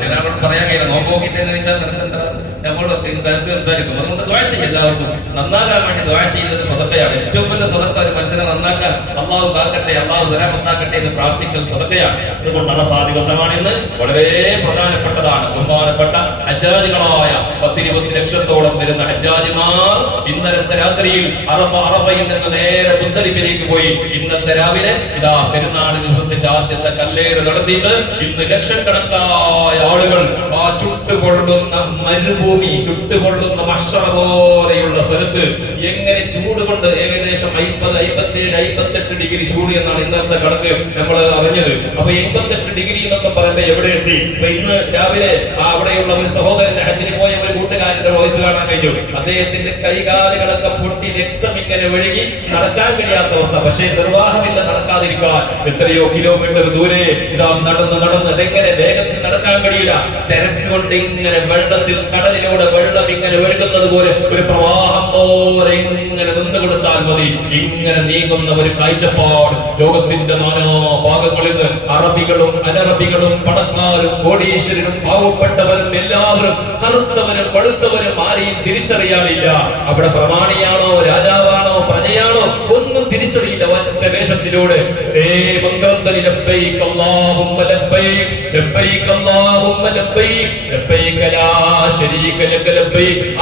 ചിലരോട് പറയാൻ കഴിയില്ല, നോമ്പ് നോക്കിട്ടെന്ന് വെച്ചാൽ നിനക്കെന്താ നമ്മൾ കരുത്ത് സംസാരിക്കും. അതുകൊണ്ട് ദ്വാ ചെയ്യും. എല്ലാവർക്കും നന്നാകാൻ വേണ്ടി ദ്വാ ചെയ്യുന്നത് സദഖയാണ്. ഏറ്റവും വലിയ സദഖ ഒരു മനുഷ്യനെ നന്നാക്കാൻ, അള്ളാഹു കാക്കട്ടെ, അള്ളാഹു സലാമത്താക്കട്ടെ എന്ന് പ്രാർത്ഥിക്കൽ സദഖയാണ്. അതുകൊണ്ട് അറഫാ ദിവസമാണ് ഇന്ന്. വളരെ പ്രധാനപ്പെട്ടതാണ്. ബഹുമാനപ്പെട്ട ഹജ്ജാജികളായ 10-20 ലക്ഷത്തോളം വരുന്ന ഹജ്ജാജിമാർ ഇന്നലത്തെ രാത്രിയിൽ അറഫയിൽ നിന്ന് നേരെ മുസ്ദലിഫിലേക്ക് പോയി. ഇന്നത്തെ രാവിലെ ഇതാ പെരുന്നാൾ ദിവസത്തിന്റെ ആദ്യത്തെ കല്ലേറ് നടത്തിയിട്ട് ഇന്ന് ലക്ഷക്കണക്കായ ആളുകൾ ആ ചുട്ടുകൊള്ളുന്ന മരുഭൂമി, ചുട്ടുകൊള്ളുന്ന മഹ്ശറ പോലെയുള്ള സ്ഥലത്ത് എങ്ങനെ ചൂട് കൊണ്ട് ഏകദേശം 50, 57, 58 ഡിഗ്രി ചൂട് എന്നാണ് ഇന്നത്തെ കണക്ക് നമ്മൾ അറിഞ്ഞത്. അപ്പൊ 88 ഡിഗ്രി എന്നൊക്കെ പറയുമ്പോൾ എവിടെ എത്തി? അപ്പൊ ഇന്ന് രാവിലെ അവിടെയുള്ള ഒരു സഹോദരന്റെ ഹജ്ജിന് പോയ ഒരു കൂട്ടുകാരന്റെ വോയിസ് കാണാൻ കഴിഞ്ഞു. അദ്ദേഹത്തിന്റെ കൈകാലുകളൊക്കെ പൊട്ടി രക്തം ഇങ്ങനെ ഒഴുകി നടക്കാൻ കഴിയാത്ത അവസ്ഥ. പക്ഷേ നിർവാഹമില്ല നടക്കാതിരിക്കാൻ. എത്രയോ കിലോമീറ്റർ ദൂരെ ഇതാ നടന്ന് അതെങ്ങനെ വേഗത്തിൽ നടക്കാൻ കഴിയില്ല. തിരക്ക് കൊണ്ട് ഇങ്ങനെ വെള്ളത്തിൽ, കടലിലൂടെ വെള്ളം ഇങ്ങനെ ഒഴുകുന്നത് പോലെ ഒരു പ്രവാഹം പോലെ ഇങ്ങനെ നിന്ന് കൊടുത്താൽ മതി. ഇങ്ങനെ നീങ്ങുന്ന ഒരു കാഴ്ചപ്പാട് ലോകത്തിന്റെ നാനാ ഭാഗങ്ങളിൽ നിന്ന് അറബികളും അനറബികളും പണക്കാരും കോടീശ്വരനും പാവപ്പെട്ടവരും എല്ലാവരും കറുത്തവരും പഴുത്തവരും ആരെയും തിരിച്ചറിയാനില്ല. അവിടെ പ്രമാണിയാണോ രാജാവാണോ പ്രജയാണോ ഒന്നും തിരിച്ചറിയില്ല. ഒറ്റ വേഷത്തിലൂടെ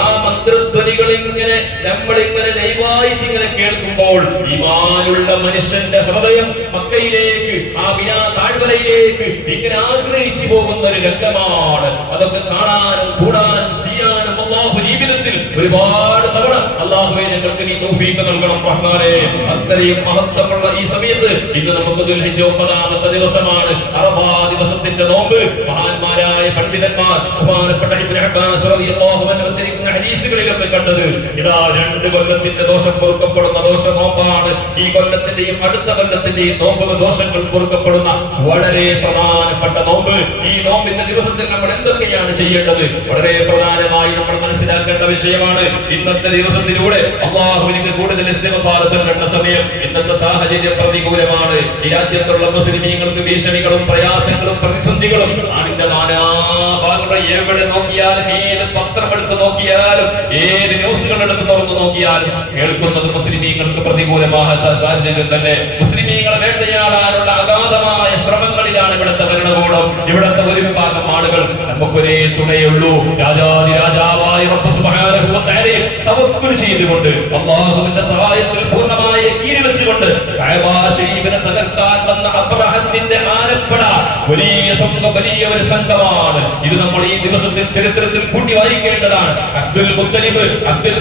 ആ മന്ത്രധ്വനികൾ ഇങ്ങനെ നമ്മളിങ്ങനെ ലൈവായിട്ട് ഇങ്ങനെ കേൾക്കുമ്പോൾ ഈമാനുള്ള മനുഷ്യന്റെ ഹൃദയം മക്കയിലേക്ക്, ആ മിനാ താഴ്വരയിലേക്ക് ഇങ്ങനെ ആഗ്രഹിച്ചു പോകുന്ന ഒരു രംഗമാണ്. അതൊക്കെ കാണാനും കൂടാനും ചെയ്യാനും അല്ലാഹു ജീവിതത്തിൽ ഒരുപാട് തവണ അല്ലാഹുവേ ഞങ്ങൾക്ക് നീ തൗഫീഖ് നൽകണം റഹ്മാനേ. അത്രയും മഹത്വമുള്ള ഈ സമയത്ത് ഇന്ന് നമുക്ക് ദുൽഹിജ്ജ 9ാമത്തെ ദിവസമാണ്. അറഫാ ദിവസത്തിന്റെ നോമ്പ് മഹാന്മാരായ പണ്ഡിതന്മാർ ബഹുമാനപ്പെട്ട ഇബ്നു അബ്ബാസ് റളിയല്ലാഹു അൻഹു ഉദ്ധരിക്കുന്ന ഹദീസുകളിലൊക്കെ കണ്ടത് ഇതാ 2 കൊല്ലത്തിന്റെ ദോഷം പൊറുക്കപ്പെടുന്ന ദോഷ നോമ്പാണ്. ഈ കൊല്ലത്തിന്റെയും അടുത്ത കൊല്ലത്തിന്റെയും നോമ്പ് ദോഷങ്ങൾ പൊറുക്കപ്പെടുന്ന വളരെ പ്രധാനപ്പെട്ട നോമ്പ്. ഈ നോമ്പിന്റെ ദിവസത്തിൽ നമ്മൾ എന്തൊക്കെയാണ് ചെയ്യേണ്ടത്? വളരെ പ്രധാനമായി നമ്മൾ മനസ്സിലാക്കേണ്ട വിഷയമാണ്. ഇന്നത്തെ ദിവസത്തിലൂടെ അല്ലാഹുവിലേക്ക് കൂടുതൽ ഇസ്തിഗ്ഫാർ ചൊല്ലേണ്ട സമയം. ഇന്നത്തെ സാഹചര്യം പ്രതികൂലമാണ്. ഈ രാജ്യത്തുള്ള മുസ്ലിമീങ്ങൾക്ക് ഭീഷണികളും പ്രയാസങ്ങളും പ്രതിസന്ധികളും നാടിന്റെ നാനാഭാഗങ്ങൾ എവിടെ നോക്കിയാലും, ഏത് പത്രം എടുത്ത് നോക്കിയാലും, ഏത് ന്യൂസുകൾ എടുത്ത് തുറന്നു നോക്കിയാലും കേൾക്കുന്നത് മുസ്ലിമീങ്ങൾക്ക് പ്രതികൂലമായ സാഹചര്യം തന്നെ. മുസ്ലിമീങ്ങളെ വേട്ടയാടാനുള്ള അഗാധമായ ശ്രമങ്ങളിലാണ് ഇവിടുത്തെ ഭരണകൂടം. ഇവിടുത്തെ ഒരു വിഭാഗം ആളുകൾ നമുക്കൊരേ തുണയുള്ളൂ. രാജാതിരാജാവായ റബ്ബ് സുബ്ഹാനഹു വ തആലയെ തവക്കുൽ ചെയ്തുകൊണ്ട് അല്ലാഹുവിന്റെ സഹായത്തിൽ പൂർണ്ണമായി കീഴ്വെച്ചുകൊണ്ട് കഅബ ശരീഫിനെ തകർക്കാൻ വന്ന അബ്രഹത്തിന്റെ ആനപ്പട വലിയ ഒരു സംഘമാണ്. ഇത് നമ്മൾ ഈ ദിവസത്തിൽ ചരിത്രത്തിൽ കൂട്ടി വായിക്കേണ്ടതാണ്. അബ്ദുൽ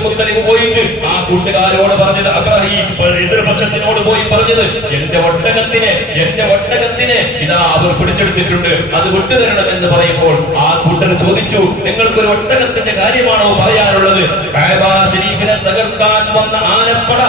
മുത്തലിബ് പോയിട്ട് ആ കൂട്ടുകാരോട് പറഞ്ഞത്, എതിർപക്ഷത്തിനോട് പോയി പറഞ്ഞത്, എന്റെ ഒട്ടകത്തിനെ ഇതാ അവർ പിടിച്ചെടുത്തിട്ടുണ്ട്, അത് വിട്ടുതരണമെന്ന് പറയുമ്പോൾ ആ കൂട്ടർ ചോദിച്ചു, നിങ്ങൾക്കൊരു ഒട്ടകത്തിന്റെ കാര്യമാണോ പറയാനുള്ളത്? കഅബ ശരീഫിനെ തകർക്കാൻ വന്ന ആനപ്പട,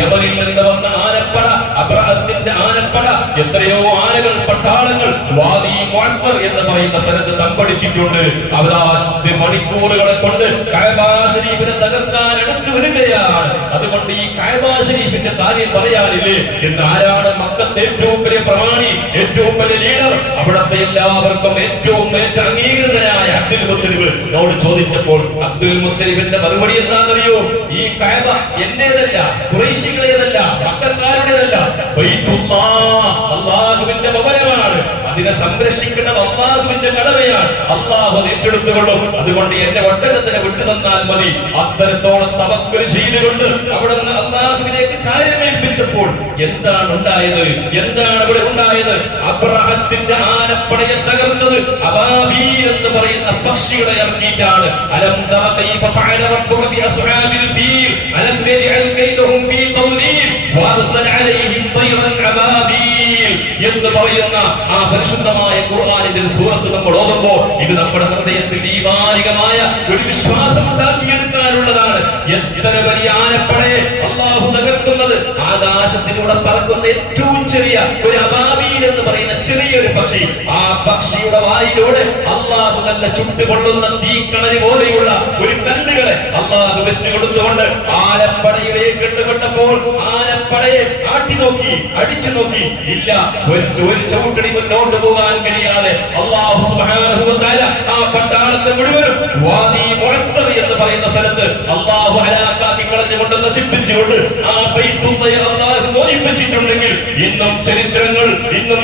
യമനിൽ നിന്ന് വന്ന ആനപ്പട, അബ്രഹത്തിന്റെ ആനപ്പട, എത്രയോ ആനകൾ, പട്ടാളങ്ങൾ വാദി മുഅഫർ എന്ന് പറയുന്ന സ്ഥലത്ത് തമ്പടിച്ചിട്ടുണ്ട്. അവരാദ്യ മണിക്കൂറുകളെ കൊണ്ട് കഅബ ശരീഫിനെ തകർക്കാൻ എടുത്തു വരികയാണ്. അതുകൊണ്ട് ഈ കഅബ ശരീഫിന്റെ കാര്യം പറയാനില്ലേ എന്ന് ആരാണ് മക്കത്തെ ഏറ്റവും വലിയ പ്രമാണി, ഏറ്റവും വലിയ ലീഡർ, അവിടുത്തെ എല്ലാവർക്കും ഏറ്റവും അംഗീകൃതനായ അബ്ദുൽ മുത്തലിബിനോട് ചോദിച്ചപ്പോൾ അബ്ദുൽ മുത്തലിബിന്റെ മറുപടി എന്താണെന്നറിയോ? ഈ കഅബ എന്റേതല്ല, ഖുറൈശികളേതല്ല, മക്കക്കാരുടേതല്ല, ബൈത്തുല്ലാഹ് അല്ലാഹുവിന്റെ ഭവനമാണ്. അതിനെ സംരക്ഷിക്കേണ്ടത് അല്ലാഹുവിന്റെ കടമയാണ്. അല്ലാഹു ഏറ്റെടുത്തുകൊള്ളും. അതുകൊണ്ട് എന്റെ ഒട്ടകത്തിനെ വിട്ടു തന്നാൽ മതി. അത്തരത്തോളം തവക്കുൽ ചെയ്തുകൊണ്ട് അവിടെ നിന്ന് അല്ലാഹുവിലേക്ക് കാര്യമേൽപ്പിച്ചപ്പോൾ എന്താണ് ഉണ്ടായത്? എന്താണ് ഇവിടെ ഉണ്ടായത്? അബ്രഹത്തിന്റെ ആനപ്പടയെ തകർത്തത് അബാബീൽ എന്ന് പറയുന്ന പക്ഷികളെ ഇറങ്ങിയിട്ടാണ്. അലം തറ കൈഫ ഫഅല റബ്ബുക ബി അസ്ഹാബിൽ ഫീൽ അലം യജ്അൽ കൈദഹും ഫീ തദ്ലീൽ വഅർസല അലൈഹിം തയ്റൻ അബാബീൽ എന്ന് പറയുന്ന ആ പരിശുദ്ധമായ ഖുർആനിന്റെ ഒരു സൂറത്ത് നമ്മൾ ഓതുമ്പോൾ ഇത് നമ്മുടെ ഹൃദയത്തിൽ ഈമാനികമായ ഒരു വിശ്വാസം ഉണ്ടാക്കിയെടുക്കാനുള്ളതാണ്. എത്ര വലിയ ആനപ്പടയെ അല്ലാഹു തകർക്കുന്നത്! ആകാശത്തിലൂടെ പറക്കുന്ന ഏറ്റവും ചെറിയ ഒരു അബാബീൽ എന്ന് പറയുന്ന ചെറിയൊരു പക്ഷി, ആ പക്ഷിയുടെ വായിലൂടെ അല്ലാഹു നല്ല ചുട്ടുകൊള്ളുന്ന തീക്കണല് പോലെയുള്ള ഒരു കല്ലുകളെ അല്ലാഹു വെച്ച് കൊടുത്തുകൊണ്ട് ആനപ്പടയിലേക്ക് ഇട്ടുകൊണ്ടപ്പോൾ ആനപ്പട പടയെ ആട്ടി നോക്കി, അടിച്ചു നോക്കി, ഇല്ല, ഒരു ചവിട്ടടി മുന്നോട്ട് പോകാൻ കഴിയാതെ അല്ലാഹു സുബ്ഹാനഹു വ തആല ആ പട്ടാളത്തെ മുഴുവനും വാദി മുഅസ്സർ എന്ന് പറയുന്ന സ്ഥലത്ത് അല്ലാഹു ഹലാക്കാക്കി കളഞ്ഞുകൊണ്ട് നശിപ്പിച്ചുകൊണ്ട് ആ ബൈത്തുള്ളയെ അല്ലാഹു മോചിപ്പിച്ചിട്ടുണ്ടെങ്കിൽ ഇന്നും ചരിത്രങ്ങൾ, ഇന്നും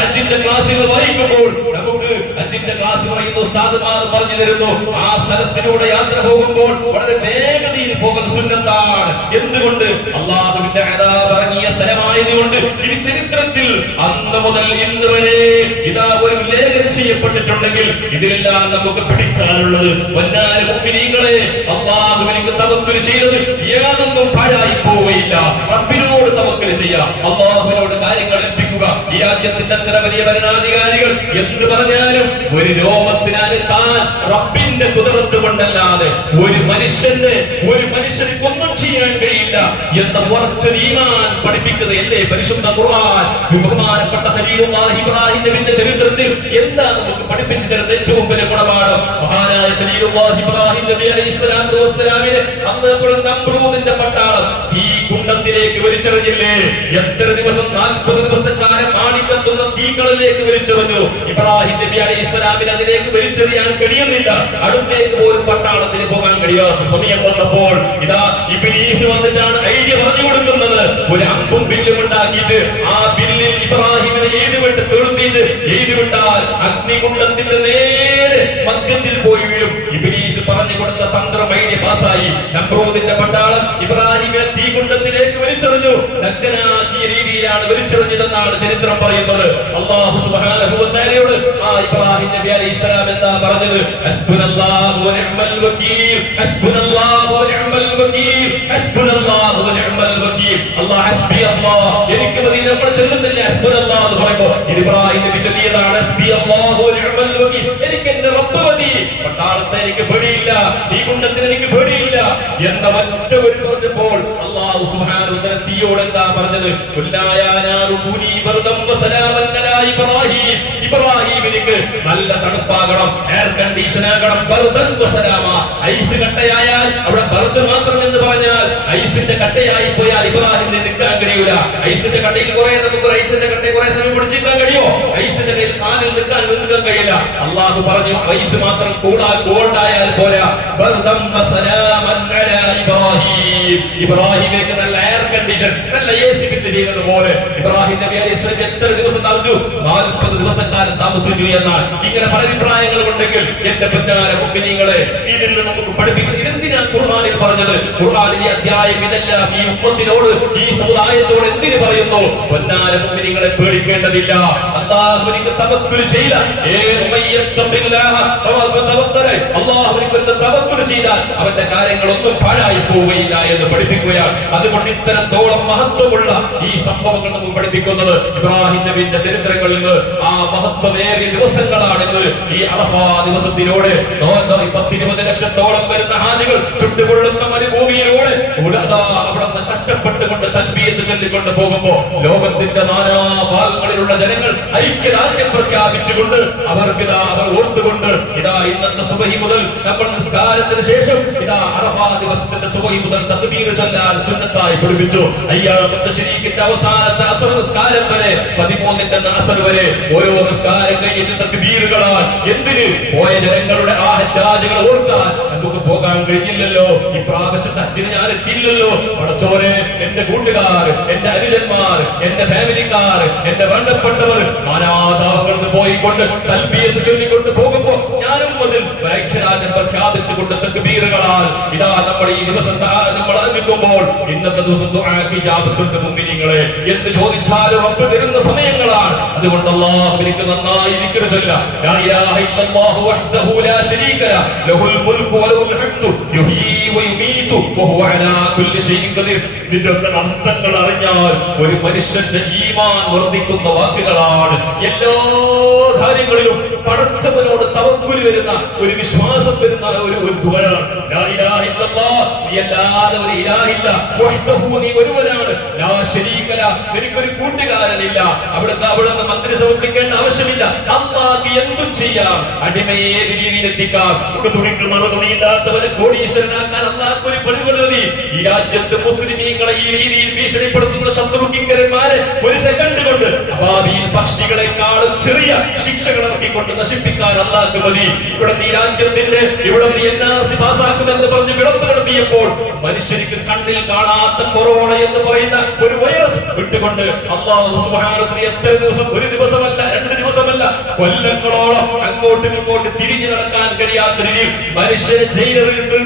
ഹജ്ജിന്റെ ക്ലാസുകൾ വായിക്കുമ്പോൾ നമുക്ക് ഹജ്ജിന്റെ ക്ലാസ് പറയുന്ന ഉസ്താദുമാർ പറഞ്ഞു തരുന്നു, ആ സ്ഥലത്തിലൂടെ യാത്ര പോകുമ്പോൾ വളരെ വേഗതയിൽ പോകൽ സുന്നത്താണ്. എന്തുകൊണ്ട്? അല്ലാഹുവിന്റെ അദാബ് ഇറങ്ങിയ സ്ഥലമായതുകൊണ്ട്. ഈ ചരിത്രത്തിൽ അന്ന് മുതൽ ഇന്ന് വരെ ഇതാ ഒരു ലേഖനം ചെയ്യപ്പെട്ടിട്ടുണ്ടെങ്കിൽ ഇതിലെല്ലാം നമുക്ക് പഠിക്കാനുള്ളത്, വന്നാര മുഅ്മിനീങ്ങളെ, അല്ലാഹുവിലേക്ക് തവക്കുൽ ചെയ്തത് യാതൊന്നും പാഴായി പോവുകയില്ല. റബ്ബിനോട് തവക്കുൽ ചെയ്യുക, അല്ലാഹുവിനോട് കാര്യങ്ങൾ ഏൽപ്പിക്കുക. ഈ രാജ്യത്തിന്റെ അത്ര വലിയ ഭരണാധികാരികൾ എന്ത് പറഞ്ഞാലും ഒരു രോമത്തിനാല് താൻ റബ്ബിന്റെ കുദറത്ത് കൊണ്ടല്ലാതെ ഒരു മനുഷ്യന് ഒന്നും ചെയ്യാൻ കഴിയില്ല എന്ന ഉറച്ച ഈമാൻ പഠിപ്പിക്കുന്നത് എന്റെ പരിശുദ്ധ ഖുർആൻ. ബഹുമാനപ്പെട്ട ഖലീലുല്ലാഹി ഇബ്രാഹിം നബിയുടെ ചരിത്രത്തിൽ എന്താ നമുക്ക് പഠിപ്പിച്ചു തരുന്ന ഏറ്റവും വലിയ ഗുണമാണ് മഹാനായ ഖലീലുല്ലാഹി ഇബ്രാഹിം നബി അലൈഹിസ്സലാത്തു വസ്സലാമിനെ അന്ന് നമ്രൂദിന്റെ പട്ടാളം തീ കുണ്ടത്തിലേക്ക് വലിച്ചെറിഞ്ഞില്ലേ? എത്ര ദിവസം? 40 ദിവസക്കാലം ആണിക്കത്തുന്ന തീകളിലേക്ക് വലിച്ചെറിഞ്ഞു. ഇബ്രാഹിം നബി അലൈഹിസ്സലാമിന് അതിലേക്ക് വലിച്ചെറിയാൻ കഴിയുന്നില്ല. അടുത്തേക്ക് പോലും പട്ടാളത്തിന് പോകാൻ കഴിയാത്ത സമയം വന്നപ്പോൾ ഇതാ ഇബ്ലീസ് വന്നിട്ടാണ് ഐഡിയ പറഞ്ഞു കൊടുക്കുന്നത്. ഒരു അമ്പും ബില്ലും ഉണ്ടാക്കിയിട്ട് ആ ബില്ലിൽ ഇബ്രാഹിമിനെ എഴുതി വിട്ടാൽ അഗ്നികുണ്ഡത്തിന്റെ നേരെ മധ്യത്തിൽ പോയി വീഴും. ഇബ്ലീസ് പറഞ്ഞു കൊടുത്ത തന്ത്രം ഐഡിയ പാസായി. നമ്രൂദിന്റെ പട്ടാളം ഇബ്രാഹിമിനെ തീകുണ്ഡത്തിലേക്ക് വലിച്ചെറിഞ്ഞു. നഗ്നനാക്കിയ രീതിയിലാണ് വലിച്ചെറിഞ്ഞതെന്നാണ് ചരിത്രം പറയുന്നത്. അല്ലാഹു സുബ്ഹാനഹു വ തആലയോട് ആ ഇബ്രാഹിം നബി അലൈഹിസ്സലാം എന്താ പറഞ്ഞത്? ഹസ്ബുനല്ലാഹു വ നിഅമൽ വകീൽ, ഹസ്ബുനല്ലാഹു വ നിഅമൽ വകീൽ, ഹസ്ബുനല്ലാഹു വ നിഅമൽ വകീൽ. അല്ലാഹു ഹസ്ബി അല്ലാഹ്, എനിക്ക് മതി. നമ്മൾ ചൊല്ലുന്നില്ലേ ഹസ്ബുനല്ലാഹ് എന്ന് പറയുമ്പോൾ ഇബ്രാഹിം നബി ചൊല്ലിയതാണ് ഹസ്ബി അല്ലാഹു വ നിഅമൽ വകീൽ, എനിക്ക് എന്റെ റബ്ബ് മതി. പട്ടാളത്തെ എനിക്ക് പേടിയില്ല, തീകുണ്ഡത്തിന് എനിക്ക് പേടിയില്ല എന്ന ഒറ്റ ഒരു പറഞ്ഞപ്പോൾ അല്ലാഹു സുബ്ഹാനഹു വ തആല തീയോട് എന്താ പറഞ്ഞത്? ഇബ്രാഹിമിനിക്ക് നല്ല തണുപ്പാകണം, എയർ കണ്ടീഷൻ ആകണം. ഐസ് കട്ടയായാൽ അവിടെ ബർദ് മാത്രം എന്ന് പറഞ്ഞാൽ ഐസിന്റെ കട്ടയായി പോയാൽ ഇബ്രാഹിമിന് നിൽക്കാൻ കഴിയൂല. ഐസിന്റെ കട്ടയിൽ നമുക്ക് ഐസിന്റെ കട്ടയിൽ കുറെ സമയം പിടിച്ചിരിക്കാൻ കഴിയോ? ഐസിന്റെ കയ്യിൽ കാലിൽ നിൽക്കാൻ കഴിയില്ല. അല്ലാഹു പറഞ്ഞു ഐസ് മാത്രം കോൾഡായാൽ പോരാ. ഇബ്രാഹിമിലേക്ക് നല്ല എയർ കണ്ടീഷൻ, നല്ല എസി ഫിറ്റ് ചെയ്യുന്നത് പോലെ ഇബ്രാഹിം നബി അലൈഹിസ്സലാം എത്ര ദിവസം താമസിച്ചു? 40 ദിവസക്കാലം താമസിച്ചു എന്നാണ്. ഇങ്ങനെ പല അഭിപ്രായങ്ങളും ഉണ്ടെങ്കിൽ എന്റെ പൊന്നാര മുഅ്മിനീങ്ങളെ, ഇതിൽ നിന്ന് നമുക്ക് പഠിപ്പിക്കുന്നത് ഇതെന്തിനാണ് ഖുർആനിൽ പറഞ്ഞത്? ഖുർആനിലെ അധ്യായം ഇതെല്ലാം ഈ ഉമ്മത്തിനോട്, ഈ സമുദായത്തോട് എന്തിനു പറയുന്നു? പൊന്നാര മുഅ്മിനീങ്ങളെ പേടിക്കേണ്ടതില്ല. അല്ലാഹുവിലേക്ക് തവക്കുൽ ചെയ്ത അല്ലാഹുവിലേക്ക് തവക്കുൽ ചെയ്താൽ അവന്റെ കാര്യങ്ങളൊന്നും പാഴായി പോവുകയില്ല എന്ന് പഠിപ്പിക്കുകയാണ്. അതുകൊണ്ട് ഇത്തരത്തോളം മഹത്വമുള്ള ഈ സംഭവങ്ങൾ നമുക്ക് പഠിപ്പിക്കുന്നത് ഇബ്രാഹിം നബിയുടെ ചരിത്രങ്ങളിൽ നിന്ന് ആ മഹത്വമേറിയ ദിവസങ്ങളാണെന്ന് ഈ അറഫാ ദിവസത്തിലൂടെ 10-20 ലക്ഷത്തോളം വരുന്ന ഹാജികൾ ചുട്ടുകൊള്ളുന്ന മരുഭൂമിയിലൂടെ അവിടെ കഷ്ടപ്പെട്ടുകൊണ്ട് തൽബിയത്ത് ചൊല്ലിക്കൊണ്ട് പോകുമ്പോ ലോകത്തിന്റെ നാനാഭാഗങ്ങളിലുള്ള ജനങ്ങൾ ഐക്യദാർഢ്യം പ്രഖ്യാപിച്ചുകൊണ്ട് അവർ ഓർത്തുകൊണ്ട് ഇതാ ഇന്നത്തെ സുബഹി മുതൽ നമ്മൾ നിസ്കാരത്തിന് ശേഷം ഇതാ അറഫാ ദിവസത്തിന്റെ സുബഹി മുതൽ തക്ബീർ ചൊല്ലാൻ സുന്നത്തായി പഠിപ്പിച്ചു. അയ്യാമത്തെ ശരീഅത്തിന്റെ അവസാനത്തെ അസ്ർ നിസ്കാരം വരെ 13ന്റെ അസ്ർ വരെ ഓരോ നിസ്കാരം കഴിഞ്ഞിട്ട് തക്ബീറുകളാൽ എന്തിന് പോയ ജനങ്ങളുടെ ആ ഹജ്ജാജികൾ ഓർക്കാൻ നമുക്ക് പോകാൻ കഴിഞ്ഞില്ലല്ലോ. ഈ പ്രാവശ്യത്തെ ഹജ്ജിന് ഞാൻ എത്തിയില്ലല്ലോ. പടച്ചോനെ, എന്റെ കൂട്ടുകാർ, എന്റെ അനുജന്മാർ, എന്റെ ഫാമിലിക്കാർ, എന്റെ വേണ്ടപ്പെട്ടവർ നാനാതാവങ്ങളിൽ പോയിക്കൊണ്ട് തൽബിയത്ത് ചൊല്ലിക്കൊണ്ട് പോകുമ്പോ ഞാനും അതിൽ ഐക്യദാർഢ്യം പ്രഖ്യാപിച്ചുകൊണ്ട് തക്ബീറുകളാൽ ഇതാ നമ്മൾ ഈ ദിവസം നമ്മൾ ആരംഭിക്കുമ്പോൾ ഇന്നത്തെ ദിവസം ദുആക്ക് ഇജാബത്തുണ്ട് മുഅ്മിനീങ്ങളെ. എന്ത് ചോദിച്ചാലും റബ്ബ് തരുന്ന സമയങ്ങളാണ്. അതുകൊണ്ട് അല്ലാഹുവിലേക്ക് നന്നായി ദിക്ർ ചൊല്ലുക. ലാ ഇലാഹ ഇല്ലല്ലാഹു വഹ്ദഹു ലാ ശരീക ലഹു ലഹുൽ മുൽക്കു വലഹുൽ ഹംദു യുഹ്യീ വയുമീതു വഹുവ അലാ കുല്ലി ഷൈഇൻ ഖദീർ. ഇതിന്റെ അർത്ഥങ്ങൾ അറിഞ്ഞാൽ ഒരു മനുഷ്യന്റെ ഈമാൻ വർദ്ധിക്കുന്ന വാക്കുകളാണ്. എല്ലാ കാര്യങ്ങളിലും പടച്ചവനോട് തവക്കുൽ വരുന്ന ഒരു വിശ്വാസം വരുന്ന ഒരു ദുആണ് ലാ ഇലാഹ ഇല്ലല്ലാഹ് നീ അല്ലാതെ ഒരു ഇലാഹില്ല, വഹ്ദഹു നീ ഒരുവനാണ്, ലാ ശരീക ലഹു നിനക്കൊരു കൂട്ടുകാരനില്ല. അവിടുന്ന് മന്ത്രിസഭ വിളിക്കേണ്ട ആവശ്യമില്ല. അല്ലാഹുക്ക് എന്തും ചെയ്യാം, അടിമയെ ഏത് രീതിയിൽ എത്തിക്കാം. ഉടുതുണിക്ക് മറുതുണിയില്ലാത്തവരെ കോടീശ്വരനാക്കാൻ അല്ലാഹുക്ക് ഒരു പണിപൊരുതി. ഈ രാജ്യത്ത് മുസ്ലിമീങ്ങളെ ഈ രീതിയിൽ ഭീഷണിപ്പെടുത്തുന്ന ശത്രു കിങ്കരന്മാരെ ഒരു സെക്കൻഡ് കൊണ്ട് അബാബിയിൽ പക്ഷികളെക്കാളും ചെറിയ ശിക്ഷകൾ ഇറക്കിക്കൊണ്ട് നശിപ്പിക്കാൻ അല്ലാഹുക്ക് മതി. ഇവിടെ ഈ രാജ്യത്തിന്റെ ഇവിടെ NRC പാസാക്കുമെന്ന് പറഞ്ഞ് വിളംബരം നടത്തിയപ്പോൾ മനുഷ്യർക്ക് കണ്ണിൽ കാണാത്ത കൊറോണ എന്ന് പറയുന്ന ഒരു വൈറസ് വിട്ടുകൊണ്ട് അല്ലാഹു സുബ്ഹാനഹു വ തആല എത്ര ദിവസം, ഒരു ദിവസമല്ല 2 ദിവസമല്ല കൊല്ലങ്ങളോളം അങ്ങോട്ടും ഇങ്ങോട്ടും തിരിഞ്ഞു നടക്കാൻ കഴിയാത്ത രീതിയിൽ മനുഷ്യരെ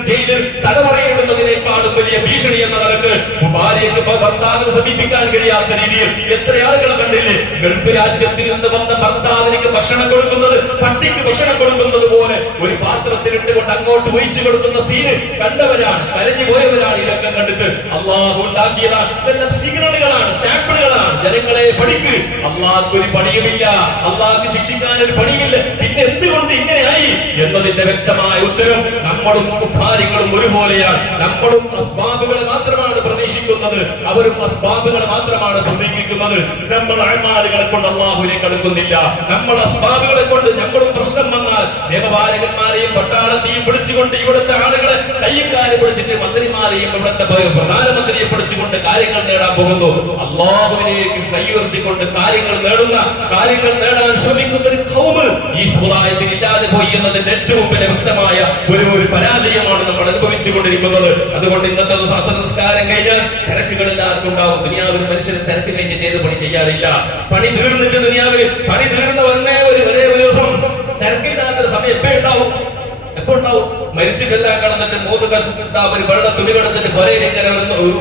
ജയിലിൽ തടവറയിടുന്നതിനേക്കാളും വലിയ ഭീഷണി എന്ന നിലക്ക് ഭാര്യയ്ക്ക് ഭർത്താവിനെ സമീപിക്കാൻ കഴിയാത്ത രീതിയിൽ എത്ര ആളുകൾ കണ്ടില്ലേ? ഗൾഫ് രാജ്യത്തിൽ നിന്ന് വന്ന ഭർത്താവിനിക്ക് ഭക്ഷണം കൊടുക്കുന്നത് പട്ടിക്ക് ഭക്ഷണം കൊടുക്കുന്നത് പോലെ ഒരു പാത്രത്തിലിട്ടുകൊണ്ട് അങ്ങോട്ട് ഒഴിച്ചു കൊടുക്കുന്ന സീന് കണ്ടവരാണ്, കരഞ്ഞു പോയവരാണ്. ഇതൊക്കെ കണ്ടിട്ട് അള്ളാഹു ഉണ്ടാക്കിയതാണ്. ഇതെല്ലാം സിഗ്നലുകളാണ്, സാമ്പിളുകളാണ്. ജനങ്ങളെ പഠിക്ക്, അള്ളാഹ്ക്ക് ഒരു പണിയുമില്ല, അള്ളാഹ്ക്ക് ശിക്ഷിക്കാൻ ഒരു പണിയില്ല. പിന്നെ എന്തുകൊണ്ട് ഇങ്ങനെയായി എന്നതിന്റെ വ്യക്തമായ ഉത്തരം നമ്മളും കുഫാരികളും ഒരുപോലെയാണ്. നമ്മളും അസ്ബാബുകളെ മാത്രമാണ് പ്രതീക്ഷിക്കുന്നത്, അവരും അസ്ബാബുകളെ മാത്രമാണ് പ്രസംഗിക്കുന്നത്. നമ്മൾ അമാലുകളെ കൊണ്ട് അള്ളാഹുവിലേക്ക് അടുക്കുന്നില്ല. നമ്മൾ അസ്ബാബുകളെ കൊണ്ട് നമ്മളും പ്രശ്നം വന്നാൽ നിയമപാലകന്മാരെയും പട്ടാളത്തെയും പിടിച്ചുകൊണ്ട് ഇവിടുത്തെ ആളുകളെ കയ്യും കാലും പിടിച്ചിട്ട് മന്ത്രിമാരെയും ഇവിടുത്തെ പ്രധാനമന്ത്രിയെ പിടിച്ചുകൊണ്ട് കാര്യങ്ങൾ നേടാൻ പോകുന്നു. അള്ളാഹുവിലേക്ക് കൈ ഉയർത്തിക്കൊണ്ട് കാര്യങ്ങൾ നേടാൻ ശ്രമിക്കുന്ന ഒരു ഖൗമ് ഈ സമുദായത്തിൽ ഇല്ലാതെ പോയി എന്നതിന്റെ ഏറ്റവും വലിയ വ്യക്തമായ ഒരു പരാജയമാണ് നമ്മൾ അനുഭവിച്ചുകൊണ്ടിരിക്കുന്നത്. അതുകൊണ്ട് ഇന്നത്തെ സംസ്കാരം കഴിഞ്ഞാൽ തിരക്കുകൾ എല്ലാവർക്കും ഉണ്ടാവും. ദുനിയാവിൽ മനുഷ്യന് തിരക്ക് കഴിഞ്ഞ് ചെയ്ത് പണി ചെയ്യാറില്ല. പണി തീർന്നിട്ട് ദുനിയാവിൽ പണി തീർന്ന ഒരേ ഒരു ദിവസം തിരക്കില്ലാത്തൊരു സമയം എപ്പോ ഉണ്ടാവും? മരിച്ചിട്ടെല്ലാം കിടന്നിട്ട് 3 കഷ്ണം ഒരു വെള്ള തുണി കിടന്നിട്ട് പുരയിൽ ഇങ്ങനെ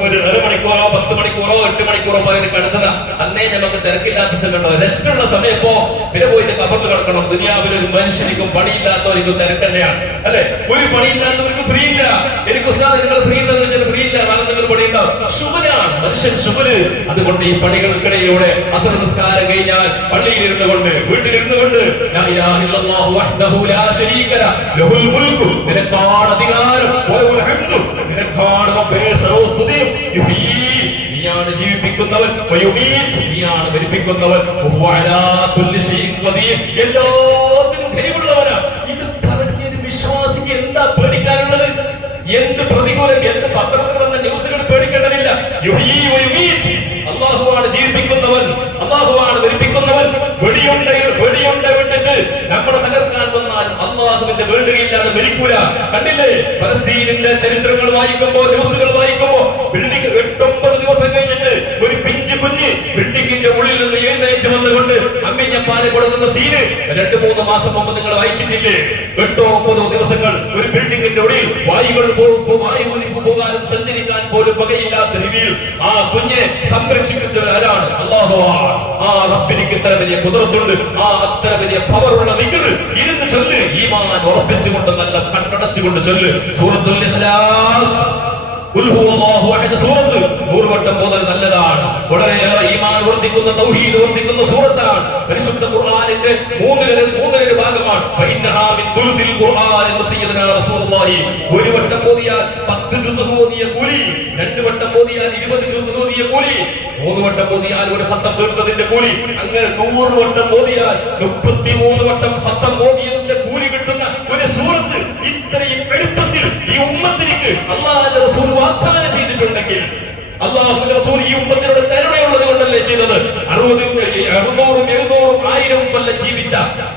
ഒരു അരമണിക്കൂറോ 10 മണിക്കൂറോ 8 മണിക്കൂറോ പുരയിൽ കിടത്തുന്ന അന്നേ നമുക്ക് തിരക്കില്ലാത്ത സമയമുണ്ടോ? റെസ്റ്റുള്ള സമയം ഇപ്പോ പിന്നെ പോയിട്ട് കബറിൽ കിടക്കണം. ദുനിയാവിൽ ഒരു മനുഷ്യനിക്കും പണിയില്ലാത്തവർക്കും തിരക്ക് തന്നെയാണ്, അല്ലെ? ഒരു പണിയില്ലാത്തവർക്ക് ഫ്രീ ഇല്ല. എനിക്ക് ഉസ്താദ് നിങ്ങൾ ഫ്രീ ഉണ്ടെന്ന് വെച്ചാൽ ഫ്രീ ഇല്ല, കാരണം നിങ്ങൾ പണിയുണ്ടാവും. ശുഭനാണ് മനുഷ്യൻ, ശുഭന്. അതുകൊണ്ട് ഈ പണികൾക്കിടയിലൂടെ അസർ നിസ്കാരം കഴിഞ്ഞാൽ പള്ളിയിലിരുന്നു കൊണ്ട് വീട്ടിലിരുന്നു കൊണ്ട് ലാ ഇലാഹ ഇല്ലല്ലാഹു വഹ്ദഹു ലാ ശരീക ലഹു ലഹുൽ മുൽക്കു നിനക്കാണ് അധികാരം, വലഹുൽ ഹംദു നിനക്കാണ് റബ്ബേ സർവസ്തുതിയും, നീയാണ് ജീവിപ്പിക്കുന്നവൻ, വയുമീത് നീയാണ് മരിപ്പിക്കുന്നവൻ, വഹുവ അലാ കുല്ലി ശൈഇൻ ഖദീർ എല്ലാത്തിനും കഴിവുള്ളവനാണ്. ഇത് പറഞ്ഞൊരു വിശ്വാസിക്ക് എന്താ പേടിക്കാനുള്ളത്? എന്ത് പ്രതികൂലം, എന്ത് പത്രത്തിൽ വന്ന ന്യൂസുകൾ പേടിക്കേണ്ടതില്ല. യുഹ്യീ വയുമീത് അല്ലാഹുവാണ് ജീവിപ്പിക്കുന്നവൻ, അല്ലാഹുവാണ് മരിപ്പിക്കുന്നവൻ. വെടിയുണ്ട വിട്ടിട്ട് നമ്മുടെ തകർക്കാൻ വന്നാലും അല്ലാഹുവിന്റെ വേണ്ടുകയില്ലാതെ മരിക്കൂല. കണ്ടില്ലേ പലസ്തീനിന്റെ ചരിത്രങ്ങൾ വായിക്കുമ്പോ, ന്യൂസുകൾ വായിക്കുമ്പോ ബിൽഡിംഗ് 8-9 ദിവസം കഴിഞ്ഞിട്ട് ഒരു പിഞ്ചു കുഞ്ഞ് ബിൽഡിംഗിന്റെ ഉള്ളിൽ നിന്ന് എഴുന്നേറ്റ് വന്നുകൊണ്ട് അമ്മിഞ്ഞപ്പാല് കൊടുക്കുന്ന സീന് 2-3 മാസം മുമ്പ് നിങ്ങൾ വായിച്ചിട്ടില്ലേ? 8-9 ദിവസങ്ങൾ ഒരു ബിൽഡിംഗിന്റെ ഉള്ളിൽ വായു പോകാനും സഞ്ചരിക്കാൻ പോലും വകയില്ലാത്ത രീതിയിൽ ആ കുഞ്ഞിനെ സംരക്ഷിക്കുന്നവർ ആരാണ്? അല്ലാഹുവാണ്. ആ റബ്ബിനിക്ക് ഇത്ര വലിയ കുദറത്തുണ്ട്, ആ അത്ര വലിയ പവറുള്ള ദിക്ർ ഇരുന്ന് ചൊല്ല്. ഈമാൻ ഉറപ്പിച്ചുകൊണ്ട് നല്ല കണ്ണടച്ചുകൊണ്ട് ചൊല്ല്. സൂറത്തുൽ ഇഖ്ലാസ് ഖുൽ ഹുവല്ലാഹു അഹദ് സൂറത്ത് 100 വട്ടം ഓതൽ നല്ലതാണ്. വളരെയേറെ ഈമാൻ വർദ്ധിക്കുന്ന, തൗഹീദ് വർദ്ധിക്കുന്ന സൂറത്താണ്. പരിശുദ്ധ ഖുർആനിന്റെ 3 ഭാഗമാണ്. ഫഇന്നഹാ മിൻ സുൽസിൽ ഖുർആൻ എന്ന് സയ്യിദനാ റസൂലുള്ളാഹി. 1 വട്ടം ഓതിയാൽ 10 ജുസ് ഓതിയ കൂലി, 2 വട്ടം ഓതിയാൽ 20 ജുസ് ഓതിയ കൂലി, 3 വട്ടം ഓതിയാൽ ഒരു ഖത്തം തീർത്തതിന്റെ കൂലി, അങ്ങനെ 100 വട്ടം ഓതിയാൽ 33 വട്ടം ഖത്തം ഓതിയതിന്റെ കൂലി കിട്ടുന്ന ഒരു സൂറത്ത് ഇത്രയും എളുപ്പത്തിൽ ഈ ഉമ്മത്തിലേക്ക് അല്ലാഹുവിന്റെ റസൂൽ വാഗ്ദാനം ചെയ്തിട്ടുണ്ടെങ്കിൽ, അല്ലാഹുവിന്റെ റസൂൽ ഈ ഉമ്മത്തിനോട് കരുണയുള്ളത് കൊണ്ടല്ലേ ചെയ്തത്? 60, 600, 700, 1000 കൊല്ലം ജീവിച്ച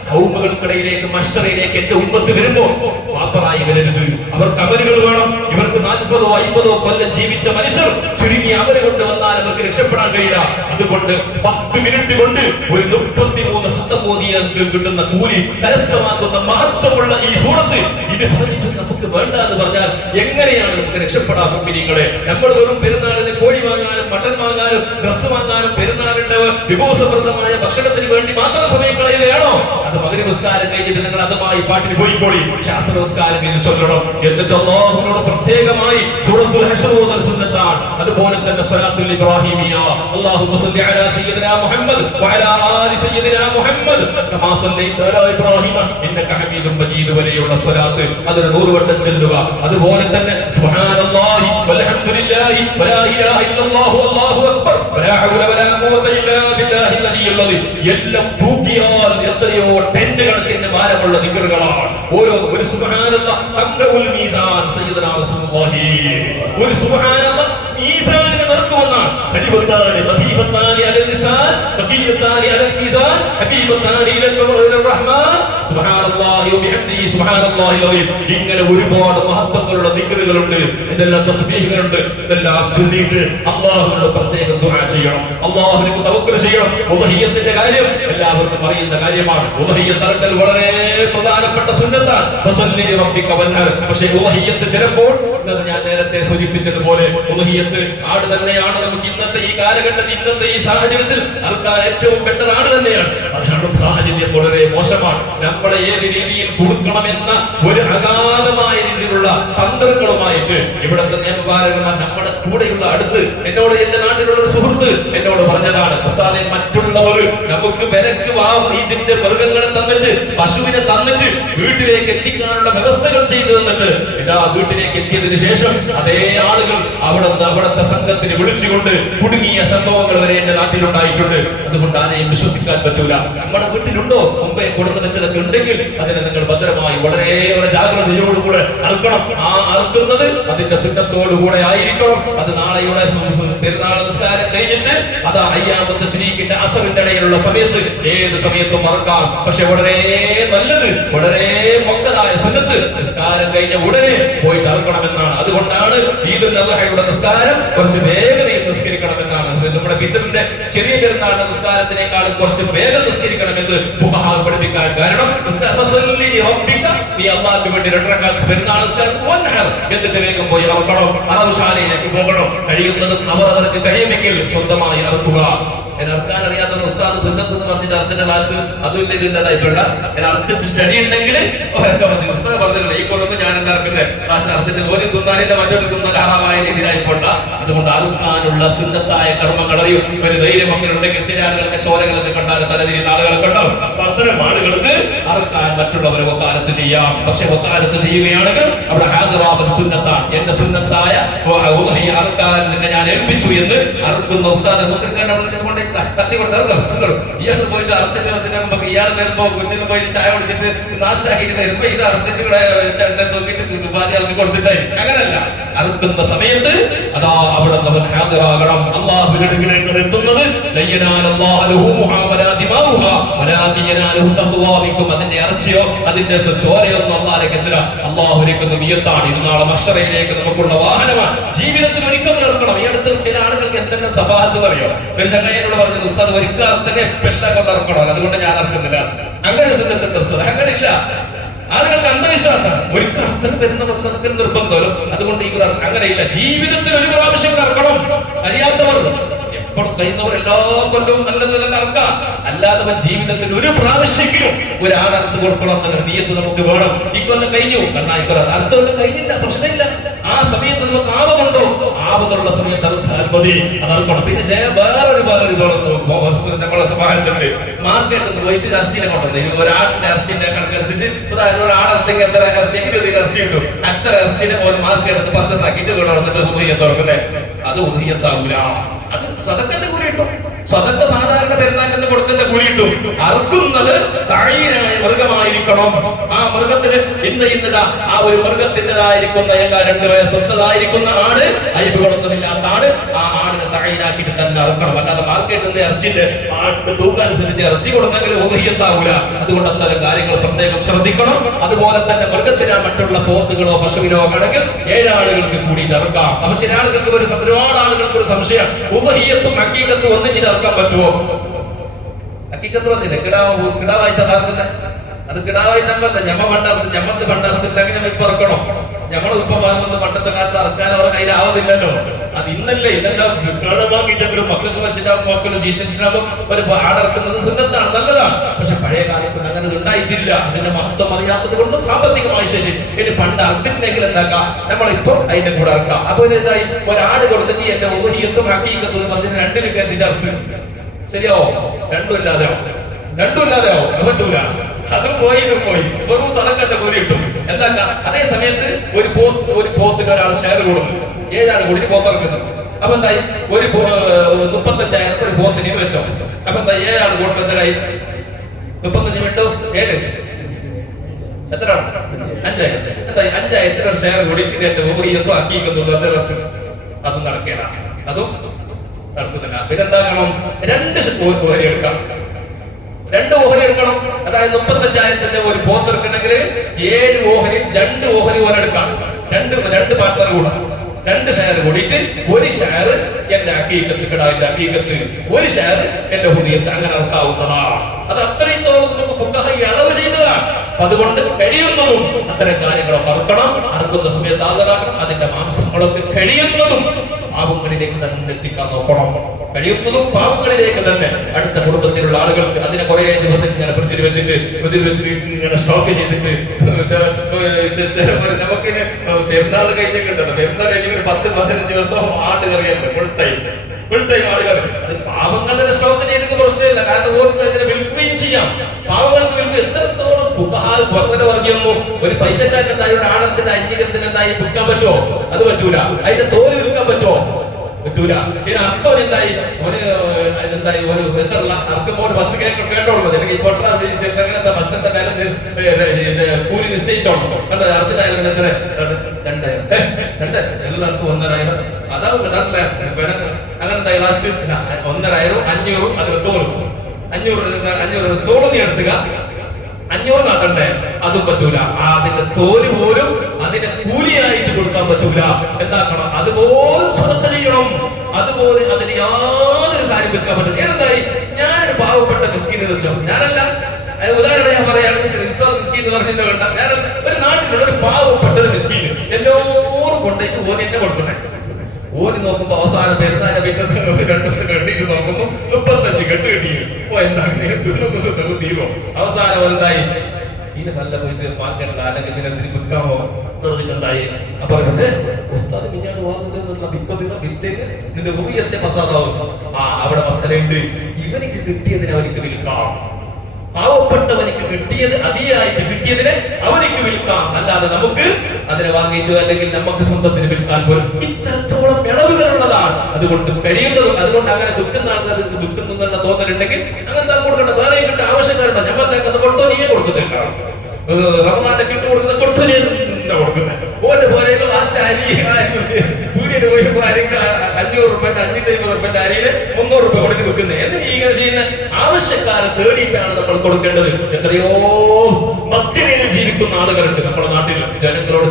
ഖൗമുകൾക്കിടയിലേക്ക് മഹ്ശറിലേക്ക് എന്റെ ഉമ്മത്ത് വരുമ്പോൾ പാപ്പറായി വരരുത്. അവർക്ക് അമലുകൾ വേണം. ഇവർക്ക് 40 50 കൊല്ലം ജീവിച്ച മനുഷ്യർ ചുരുങ്ങി അമല് കൊണ്ട് വന്നാൽ അവർക്ക് രക്ഷപ്പെടാൻ കഴിയില്ല. അതുകൊണ്ട് 10 മിനിറ്റ് കൊണ്ട് ഒരു 33 ഖത്തം ഓതിയതിൽ കിട്ടുന്ന കൂലി കരസ്ഥമാക്കുന്ന മഹത്വമുള്ള ഈ സൂറത്ത് ഇത് പറഞ്ഞിട്ട് നമുക്ക് വേണ്ട എന്ന് പറഞ്ഞാൽ എങ്ങനെയാണ് നമുക്ക് രക്ഷപ്പെടാൻ? മുഅ്മിനീങ്ങളെ, നമ്മൾ വെറും പെരുന്നാളിന് കോഴി വാങ്ങാനും മട്ടൻ വാങ്ങാനും ഡ്രസ്സ് വാങ്ങാനും പെരുന്നാളിന്റെ വിഭവസമൃദ്ധമായ ഭക്ഷണത്തിന് വേണ്ടി മാത്രം സമയം കളയുകയാണോ? അത് മഗ്‌രിബ് നിസ്കാരം കഴിഞ്ഞിട്ട് നിങ്ങൾ അതുമായി പാട്ടിന് പോയിക്കോളി. ശാസ്ത്ര നിസ്കാരം എന്ന് ചൊല്ലണം. എന്നിട്ട് അല്ലാഹുവിനോട് പ്രത്യേകമായി സൂറത്തുൽ ഹശ്ർ ഓതൽ സുന്നത്താണ്. അതുപോലെ തന്നെ സ്വലാത്തുൽ ഇബ്രാഹിമിയ, അല്ലാഹുമ്മ സ്വല്ലി അലാ സയ്യിദിനാ മുഹമ്മദ് വഅലാ ആലി സയ്യിദിനാ മുഹമ്മദ് കമാ സ്വല്ലൈത അലാ ഇബ്രാഹിമ ഇന്നക ഹമീദും മജീദ് വരെയുള്ള സ്വലാത്ത് അതിന് 100 വട്ടം ചൊല്ലുക. അതുപോലെ തന്നെ സുബ്ഹാനല്ലാഹി വൽഹംദുലില്ലാഹി വലാ ഇലാഹ ഇല്ലല്ലാഹു അല്ലാഹു അക്ബർ വലാ ഹൗല വലാ ഖുവത ഇല്ലാ ബില്ലാഹിൽ അലിയ്യിൽ അദീം. എല്ലാം തൂക്കിയാൽ എത്രയോ ടെന്റ് കണക്കിന് ഭാരമുള്ള ദിക്റുകളാണ്. ഒരു സുബ്ഹാനല്ലാഹ് തഖ്റഉൽ മീസാൻ സയ്യിദുനാ റസൂലുള്ളാഹി. ഒരു സുബ്ഹാനല്ലാഹ് മീസാനിനെ നിറക്കുമെന്നാണ്. ഖലീഫത്താനി ഖഫീഫത്താനി അലൽ ലിസാൻ ഖഫീഫത്താനി അലൽ മീസാൻ ഹബീബത്താനി ഇലൽ റഹ്മാൻ സുബ്ഹാനല്ലാഹി വബിഹംദിഹി സുബ്ഹാനല്ലാഹിൽ അദീം. ഇങ്ങനെ ഒരുപാട് മഹത്വങ്ങളുള്ള ദിക്റുകളുണ്ട്, ഇതെല്ലാം തസ്ബീഹുകളുണ്ട്. ഇതെല്ലാം ചൊല്ലിയിട്ട് അല്ലാഹുവിനോട് പ്രത്യേകം ദുആ ചെയ്യണം, അല്ലാഹുവിനെ തവക്കുൽ ചെയ്യണം. ഉദ്ഹിയ്യത്തിന്റെ കാര്യം എല്ലാവർക്കും അറിയുന്ന കാര്യമാണ്. ഉദ്ഹിയ്യത്ത് അറക്കൽ വളരെ പ്രധാനപ്പെട്ട സുന്നത്താണ്. ഫസല്ലി റബ്ബിക വൻഹർ. പക്ഷേ ഉദ്ഹിയ്യത്ത് ചിലപ്പോൾ ഞാൻ നേരത്തെ സൂചിപ്പിച്ചതുപോലെ ഉദ്ഹിയ്യത്ത് ആട് തന്നെയാണ് നമുക്ക് ഇന്നത്തെ ഈ കാലഘട്ടത്തിൽ ഇന്നത്തെ ഈ സാഹചര്യത്തിൽ അറക്കാൻ ഏറ്റവും ബെറ്റർ ആട് തന്നെയാണ്. അതിനുള്ള സാഹചര്യം വളരെ മോശമാണ്. നമ്മളെ ഏത് രീതിയിൽ കൊടുക്കണമെന്ന ഒരു അഗാധമായ രീതിയിലുള്ള തന്ത്രങ്ങളുമായിട്ട് ഇവിടുത്തെ നിയമപാലകന്മാർ നമ്മുടെ കൂടെയുള്ള അടുത്ത് എന്നോട് എന്റെ നാട്ടിലുള്ള ഒരു സുഹൃത്ത് എന്നോട് പറഞ്ഞതാണ്, ഉസ്താദേ മറ്റുള്ളവർ നമുക്ക് വിലക്ക് ഇതിന്റെ മൃഗങ്ങളെ തന്നിട്ട് പശുവിനെ തന്നിട്ട് വീട്ടിലേക്ക് എത്തിക്കാനുള്ള വ്യവസ്ഥകൾ ചെയ്തു തന്നിട്ട് ഇതാ വീട്ടിലേക്ക് എത്തിയതിന് ശേഷം അതേ ആളുകൾ അവിടുത്തെ സംഘത്തിന് വിളിച്ചുകൊണ്ട് കുടുങ്ങിയ സംഭവങ്ങൾ വരെ എന്റെ നാട്ടിലുണ്ടായിട്ടുണ്ട്. അതുകൊണ്ട് ആരെയും വിശ്വസിക്കാൻ പറ്റൂല. നമ്മുടെ വീട്ടിലുണ്ടോ മുമ്പേ കൊടുത്തു വെച്ചതൊക്കെ ഉണ്ടെങ്കിൽ അതിനെ നിങ്ങൾ ഭദ്രമായി വളരെയേറെ ജാഗ്രതയോടുകൂടെ അറുക്കണം. ആ അറുക്കുന്നത് അതിന്റെ സുന്നത്തോടുകൂടെ ആയിരിക്കണം. അത് നാളെയുടെ പെരുന്നാൾ നിസ്കാരം കഴിഞ്ഞിട്ട് അത് അയ്യാമത്തെ ശരീക്കിന്റെ അസറിന്റെ ഇടയിലുള്ള സമയത്ത് ഏത് സമയത്തും മറക്കാം. പക്ഷെ വളരെ നല്ലത്, വളരെ മൊക്കതായ സുന്നത്ത് നിസ്കാരം കഴിഞ്ഞ ഉടനെ പോയിട്ട് അറുക്കണമെന്നാണ്. അതുകൊണ്ടാണ് ഈദുൽ അദ്ഹയുടെ നിസ്കാരം കുറച്ച് വേഗതയിൽ നിസ്കരിക്കണമെന്നാണ്. നമ്മുടെ ഫിത്റിന്റെ ചെറിയ പെരുന്നാളിന്റെ നിസ്കാരത്തിനേക്കാളും കുറച്ച് വേഗം നിസ്കരിക്കണമെന്ന് ഫുഖഹാ പഠിപ്പിക്കാൻ കാരണം നീ അല്ലാഹുവിന് വേണ്ടി 2 റക്അത്ത് പെരുന്നാൾ നിസ്കാരത്തിൽ വൻഹർ എന്നിട്ട് വേഗം പോയി അറുക്കണം. അറവുശാലയിലേക്ക് പോകണം. കഴിയുന്നതും അവർക്ക് കഴിയുമെങ്കിൽ സ്വന്തമായി അറുക്കുക. ഞാൻ അറുക്കാൻ അറിയാത്ത ഉസ്താദ് സുന്നത്ത് എന്ന് പറഞ്ഞിട്ട് അറുത്തിന്റെ ലാസ്റ്റ് അതും ഇതിന്റെ ടൈപ്പുള്ള അറുത്തിട്ട് സ്റ്റഡി ഉണ്ടെങ്കിൽ പറഞ്ഞില്ല ഈ കൊണ്ടൊന്നും ഞാൻ എന്താ അറുക്കുന്നത് ലാസ്റ്റ് അറുത്തിട്ട് ഒരു തിന്നാനില്ല മറ്റൊരു തിന്നാൽ ആറാമായ രീതിയിലായിപ്പോണ്ട. അതുകൊണ്ട് അറുക്കാനുള്ള സുന്നത്തായ കർമ്മങ്ങൾ അറിയും. ഒരു ധൈര്യമൊക്കെ ഉണ്ടെങ്കിൽ ചില ആളുകളൊക്കെ ചോരകളൊക്കെ കണ്ടാൽ തലതിരിയുന്ന ആളുകളൊക്കെ ഉണ്ടാവും. അത്തരം ആളുകൾക്ക് അറുക്കാൻ മറ്റുള്ളവരെ വക്കാലത്ത് ചെയ്യാം. പക്ഷെ വക്കാലത്ത് ചെയ്യുകയാണെങ്കിൽ അവിടെ ഹാദിറാവൽ സുന്നത്താണ്. എന്റെ സുന്നത്തായ അറുക്കാൻ നിന്നെ ഞാൻ ഏൽപ്പിച്ചു എന്ന് അറുക്കുന്ന ഉസ്താദ് നമുക്ക് കത്തി കൊടുത്ത് ഇയാൾ പോയിട്ട് അറുത്തിട്ട് വന്നിട്ട് ഇയാൾ വരുമ്പോ കൊച്ചിന് പോയിട്ട് ചായ കുടിച്ചിട്ട് നാഷ്ടാക്കിട്ട് വരുമ്പോ ഇത് അറുത്തിട്ട് ഇവിടെ നോക്കിയിട്ട് ബാധ്യത കൊടുത്തിട്ടായി. അങ്ങനല്ല, അറുക്കുന്ന സമയത്ത് അതാ അവിടെ അവൻ ഹാദിറാകണം. അല്ലാഹുവിന്റെ അടുക്കലേക്ക് എത്തുന്നത് അതിന്റെ ഇറച്ചിയോ അതിന്റെ ചോരയൊന്നും അല്ലാഹുവിലേക്ക് എത്തില്ല. അല്ലാഹുവിലേക്ക് നിയത്താണ്. ഇത് നാളെ മഹ്ശറയിലേക്ക് നമുക്കുള്ള വാഹനമാണ്. ജീവിതത്തിൽ ഒരിക്കലും ഇറക്കണം. ഈ അടുത്ത് ചില ആളുകൾക്ക് എന്തെങ്കിലും സഫാഹത്ത് അറിയോ? ഒരു ചങ്ങായിനോട് പറഞ്ഞത് ഉസ്താദ് ഒരിക്കൽ അർത്ഥനെ പെല്ലാം കൊണ്ട് ഇറക്കണോ, അതുകൊണ്ട് ഞാൻ ഇറക്കുന്നില്ല. അങ്ങനെ സുന്നത്തുണ്ട് ഉസ്താദ്. അങ്ങനെ ഇല്ല. ആളുകൾക്ക് അന്ധവിശ്വാസമാണ്. ഒരിക്കൽ അർത്ഥന് വരുന്ന ഭക്തർക്ക് നിർബന്ധമല്ലോ. അതുകൊണ്ട് ഈ അങ്ങനെയില്ല. ജീവിതത്തിൽ ഒരു പ്രാവശ്യം ഇറക്കണം. കഴിയാത്തവർ എപ്പോൾ കഴിയുന്നവർ എല്ലാ കൊല്ലവും നല്ലത് തന്നെ ഇറക്കാം. അല്ലാതെ ജീവിതത്തിൽ ഒരു പ്രാവശ്യമെങ്കിലും ഒരാളർത്ത് കൊടുക്കണം എന്നുള്ള നിയത്ത് നമുക്ക് വേണം. ഈ കൊല്ലം കഴിഞ്ഞു കാരണം അടുത്ത കൊല്ലം കഴിഞ്ഞില്ല, പ്രശ്നമില്ല. ആ സമയത്ത് നമുക്ക് ആവതുണ്ടോ, ആവതുള്ള സമയത്ത് അറുത്താൽ മതി, അതറുക്കണം. പിന്നെ വേറൊരു നമ്മളെ സഹായത്തിലുണ്ട്. മാർക്കറ്റിൽ പോയിട്ട് ഇറച്ചിനെ കൊണ്ടുവന്നത് ഒരാളിന്റെ ഇറച്ചിന്റെ കണക്കനുസരിച്ച് ഒരാളെടുത്തെങ്കിൽ എത്ര ഇറച്ചി 20 ഇറച്ചി കിട്ടും. അത്ര ഇറച്ചിനെ ഒരു മാർക്കറ്റ് പർച്ചേസ് ആക്കിയിട്ട് ഇവിടെ വന്നിട്ട് ഉദയ്യത്ത് തുറക്കുന്നേ, അത് ഉദയ്യത്താവൂല. അത് സദക്കന്റെ കൂലി കിട്ടും. സദക്ക സാധാരണ പെരുന്നാളിന്റെ കൊടുത്തിന്റെ കൂലി കിട്ടും. അറുക്കുന്നത് തഴീനായ മൃഗമായിരിക്കണം. ആ മൃഗത്തിന് ഇന്നതാ ആ ഒരു മൃഗത്തിൻ്റെതായിരിക്കുന്ന എല്ലാ 2 വയസ്സൊത്തതായിരിക്കുന്ന ആട്, അയവുകളൊന്നുമില്ലാത്ത ആട്, ആ ആടിനെ തഴീനാക്കിയിട്ട് തന്നെ അറുക്കണം. അല്ലാതെ മാർക്കറ്റിൽ നിന്ന് ഇറച്ചിന്റെ ആടിന്റെ തൂക്കനുസരിച്ച് ഇറച്ചി കൊടുത്തെങ്കിൽ ഉദയ്യത്താവൂല. അതുകൊണ്ട് അത്തരം കാര്യങ്ങൾ പ്രത്യേകം ശ്രദ്ധിക്കണം. അതുപോലെ തന്നെ മൃഗത്തിന് മറ്റുള്ള പോത്തുകളോ പശുവിനോ ആണെങ്കിൽ 7 ആളുകൾക്ക് കൂടി ഇറക്കാം. അപ്പൊ ചില ആളുകൾക്ക് ഒരുപാട് ആളുകൾക്ക് ഒരു സംശയം, ഉദയ്യത്തും ഹഖീഖത്തും ഒന്നിച്ചിട്ട് ഇറക്കാൻ പറ്റുമോ? ഹഖീഖത്ത് പറഞ്ഞില്ലേ കിടാവായിട്ടാണ് ഇറക്കുന്നത്. അത് കിടാവായിട്ടല്ല, ഞമ്മത്ത് പണ്ടറുത്തില്ലെങ്കിൽ ഞമ്മ ഇപ്പൊ ഇറക്കണം. ഞമ്മളിപ്പം പറയുന്നത് പണ്ടത്തെ കാലത്ത് ഇറക്കാൻ അവരുടെ കയ്യിലാവുന്നില്ലല്ലോ. അത് ഇന്നെല്ലാം കാണാക്കിട്ടെങ്കിലും മക്കൾക്ക് വെച്ചിട്ടാകും മക്കളും ജീവിച്ചിട്ടുണ്ടാകും ഒരു ആടർക്കുന്നത് സുന്നത്താണ്, നല്ലതാണ്. പക്ഷെ പഴയ കാലത്ത് അങ്ങനെ ഉണ്ടായിട്ടില്ല. അതിന്റെ മഹത്വം അറിയാത്തത് കൊണ്ടും സാമ്പത്തികമായ ശേഷി ഇനി പണ്ട് അർത്തിട്ടുണ്ടെങ്കിൽ എന്താക്കാം, നമ്മളിപ്പോ അതിന്റെ കൂടെ ഇറക്കാം. അപ്പൊ എന്തായി, ഒരാട് കൊടുത്തിട്ട് എന്റെ ഉളുഹിയത്തും ഹക്കീക്കത്തും എന്ന് പറഞ്ഞിട്ട് രണ്ടിനും കരുതിന്റെ അർത്ത് ശരിയാവോ? രണ്ടും ഇല്ലാതെയാവും പറ്റൂല. അതും പോയി ഇതും പോയി, വെറും സടക്കന്റെ പോലെ കിട്ടും. എന്താക്കാം, അതേ സമയത്ത് ഒരു പോത്തിന് ഒരാൾ ഷെയർ കൊടുക്കും, 7 ആൾ കൂടി പോത്തിറക്കുന്നത്. അപ്പൊ എന്തായി, ഒരു 35,000 ഒരു പോത്തിന് വെച്ചോ. അപ്പൊ എന്താ 7 ആൾ കൂടുമ്പോ എന്തായി, 35 മിനിറ്റോ 7 എത്രയാണ് 5,000. എന്തായി, 5,000 ഒരു ഷെയർ കൂടിയിട്ട് എന്റെ ഉപയോഗത്തും ആക്കിയിരിക്കുന്നു. അതും നടക്കില്ല, അതും നടക്കുന്നില്ല. പിന്നെന്താക്കണം, 2 ഓഹരി എടുക്കാം. 2 ഓഹരി എടുക്കണം. അതായത് 35,000 ഒരു പോത്തെടുക്കണമെങ്കിൽ 7 ഓഹരി 2 ഓഹരി പോലെ എടുക്കാം. രണ്ട് പാർട്ട്ണർ കൂടെ 2 ഷെയർ കൂടിയിട്ട് 1 ഷെയർ എന്റെ അക്കീക്കത്ത്, കിടാവിന്റെ അക്കീക്കത്ത്, 1 ഷെയർ എന്റെ ഹുദിയത്ത്, അങ്ങനെ നടക്കാവുന്നതാണ്. അത് അത്രത്തോളം നമുക്ക് ഫുഖഹ അളവ് ചെയ്തതാണ്. അതുകൊണ്ട് കഴിയുന്നതും അത്തരം കാര്യങ്ങളൊക്കെ അറുക്കുന്ന സമയത്ത് ആദരാക്കണം. അതിന്റെ മാംസങ്ങളൊക്കെ കഴിയുന്നതും പാവങ്ങളിലേക്ക് തന്നെ എത്തിക്കാൻ നോക്കണം. കഴിയുന്നതും പാവങ്ങളിലേക്ക് തന്നെ. അടുത്ത കുടുംബത്തിലുള്ള ആളുകൾക്ക് അതിനെ കുറെ ദിവസം ഇങ്ങനെ ഫ്രിഡ്ജിൽ വെച്ചിട്ട് ഇങ്ങനെ സ്റ്റോക്ക് ചെയ്തിട്ട് നമുക്കിന് പെരുന്നാൾ കഴിഞ്ഞിട്ടുണ്ടല്ലോ, പെരുന്നാൾ കഴിഞ്ഞ 10-15 ദിവസം ആട് കറിയുണ്ട്, ഫുൾ ടൈം ആട് കറി. അത് പാവങ്ങളുടെ സ്റ്റോക്ക് ചെയ്തിട്ട് പ്രശ്നമില്ല, കാരണം ഓർക്ക് ഇതിനെ വിൽക്കുകയും ചെയ്യാം. പാവങ്ങൾക്ക് വിൽക്കുക എത്രത്തോളം ഫുഖഹാ വർഗീയൊന്നു ഒരു പൈസക്കാരൻ എന്തായി, ഒരു ആടത്തിന്റെ അഞ്ചീകരത്തിന് എന്തായി വിൽക്കാൻ പറ്റുമോ? അത് പറ്റൂല. അതിന്റെ തോല് വിൽക്കാൻ പറ്റുമോ? പറ്റൂല. ഇതിന് അർത്ഥം എന്തായി, എന്തായി ഒരു എത്രയുള്ള അർത്ഥം ഒരു ഫസ്റ്റ് കേട്ടോളൂ. അല്ലെങ്കിൽ ഇപ്പോൾ ഫസ്റ്റ് കൂലി നിശ്ചയിച്ചോളൂ. എന്താ അർത്ഥത്തിലായാലും എത്ര 2,000 എല്ലാ അർത്ഥം 1,500. അതാവും അങ്ങനെ എന്തായി, ലാസ്റ്റ് 1,500 500 അതിന് തോലും 500 തോല് നീ എടുത്തുക. 500 നാട്ടണ്ടേ, അതും പറ്റൂല. അതിന്റെ തോല് പോലും അതിനെ കൂലിയായിട്ട് കൊടുക്കാൻ പറ്റൂല. എന്താക്കണം, അതുപോലും സ്വതക്ക ചെയ്യണം. അതുപോലെ അതിന് യാതൊരു കാര്യം വിൽക്കാൻ പറ്റില്ല. ഏതെന്തായി, ഞാനൊരു പാവപ്പെട്ട മിസ്കീന് വെച്ചോ, ഞാനല്ല, ഉദാഹരണം ഞാൻ പറയാണ്, മിസ്കീൻ എന്ന് പറഞ്ഞത് വേണ്ട. ഞാൻ ഒരു നാട്ടിലുള്ള ഒരു പാവപ്പെട്ട ഒരു മിസ്കീന് എല്ലാവരും കൊണ്ടുപോയിട്ട് ഓന് എന്നെ കൊടുക്കുന്നത്. ഓന് നോക്കുമ്പോ അവസാനം പെരുന്നാളിന്റെ വീട്ടിൽ 2 ദിവസം കണ്ടിട്ട് നോക്കുമ്പോ 35 കെട്ട് കിട്ടിയത്. എന്താ തീരുമോ? അവസാനം എന്തായി, ഇനി നല്ല പോയിട്ട് മാർക്കറ്റിൽ അല്ലെങ്കിൽ ഇതിനെന്തിന് വിൽക്കാമോ എന്തായി. അപ്പൊ ഞാൻ നിന്റെ ഉറിയത്തെ ഫസാദാവും. അവിടെ മസാലയുണ്ട്. ഇവനിക്ക് കിട്ടിയതിന് അവനിക്ക് വിൽക്കാം. പാവപ്പെട്ടവനിക്ക് കിട്ടിയത് അതിയായിട്ട് കിട്ടിയതിനെ അവനിക്ക് വിൽക്കാം. അല്ലാതെ നമുക്ക് അതിനെ വാങ്ങിയിട്ട് അല്ലെങ്കിൽ നമുക്ക് സ്വന്തത്തിന് വിൽക്കാൻ പോലും ഇത്രത്തോളം ഇളവുകളുള്ളതാണ്. അതുകൊണ്ട് കഴിയുന്നതും, അതുകൊണ്ട് അങ്ങനെ വിൽക്കുന്ന ആൾക്കാർ വിൽക്കുന്നുള്ള തോന്നലുണ്ടെങ്കിൽ അങ്ങനത്തെ കൊടുക്കേണ്ട. വേറെ കിട്ട ആവശ്യക്കാരുണ്ടോ? ഞമ്മൾ കൊടുത്തോ, നീയെ കൊടുക്കുന്നില്ല. റമദാന്റെ കിട്ട് കൊടുക്കുന്നത് കൊടുത്തോ, നീ കൊടുക്കുന്നത്. ഓന്റെ പോലെ ലാസ്റ്റ് പീടിയുടെ പോയി അരിക്ക് 500 രൂപ 550 രൂപ അരിയില് 300 രൂപ കൊടുത്ത് വിൽക്കുന്നത്. എന്തിനാ ഇങ്ങനെ ചെയ്യുന്ന? ആവശ്യക്കാരെ തേടിയിട്ടാണ് നമ്മൾ കൊടുക്കേണ്ടത്. എത്രയോ മധ്യതയിൽ ജീവിക്കുന്ന ആളുകളുണ്ട് നമ്മുടെ നാട്ടിൽ. ജനങ്ങളോട്